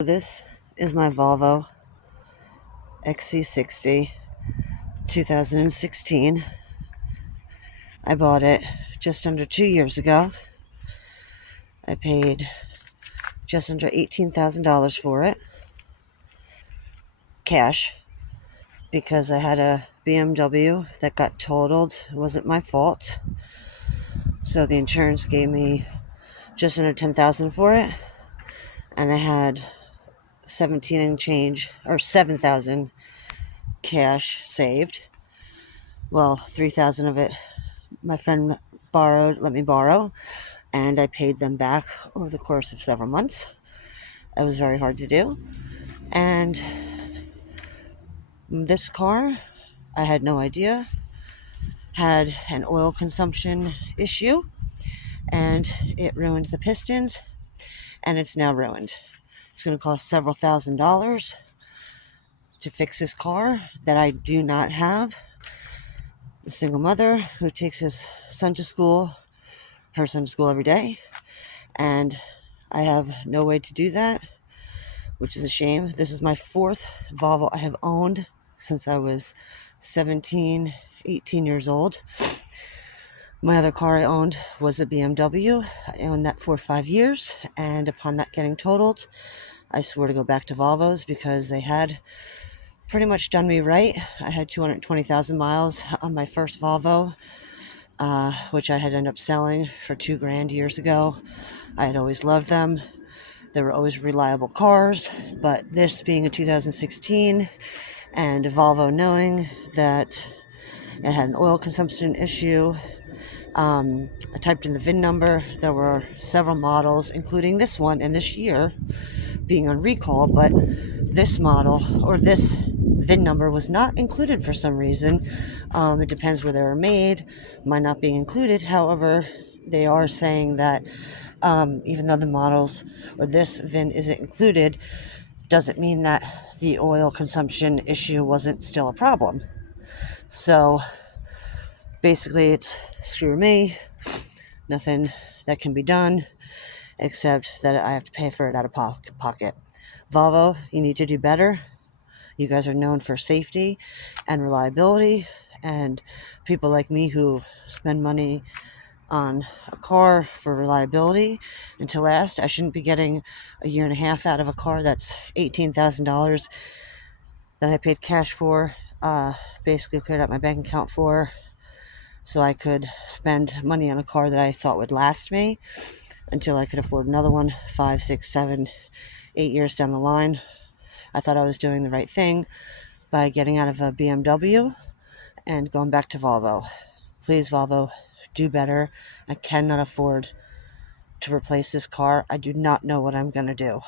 This is my Volvo XC60 2016. I bought it just under 2 years ago. I paid just under $18,000 for it, cash, because I had a BMW that got totaled. It wasn't my fault. So the insurance gave me just under $10,000 for it, and I had 17 and change, or 7,000 cash saved. Well, 3,000 of it my friend let me borrow, and I paid them back over the course of several months. It was very hard to do. And this car, I had no idea, had an oil consumption issue, and it ruined the pistons, and it's now ruined. It's going to cost several $1,000s to fix this car that I do not have. A single mother who takes her son to school every day, and I have no way to do that, which is a shame. This is my fourth Volvo I have owned since I was 17, 18 years old. My other car I owned was a BMW. I owned that for 5 years, and upon that getting totaled, I swore to go back to Volvos because they had pretty much done me right. I had 220,000 miles on my first Volvo, which I had ended up selling for $2,000 years ago. I had always loved them. They were always reliable cars, but this being a 2016 and a Volvo knowing that it had an oil consumption issue, I typed in the VIN number. There were several models, including this one and this year, being on recall, but this model or this VIN number was not included for some reason. It depends where they were made, might not be included. However, they are saying that even though the models or this VIN isn't included, doesn't mean that the oil consumption issue wasn't still a problem. So basically, it's screw me, nothing that can be done except that I have to pay for it out of pocket. Volvo, you need to do better. You guys are known for safety and reliability, and people like me who spend money on a car for reliability and to last. I shouldn't be getting a year and a half out of a car that's $18,000 that I paid cash for, basically cleared out my bank account for, so I could spend money on a car that I thought would last me until I could afford another one 5, 6, 7, 8 years down the line. I thought I was doing the right thing by getting out of a BMW and going back to Volvo. Please, Volvo, do better. I cannot afford to replace this car. I do not know what I'm going to do.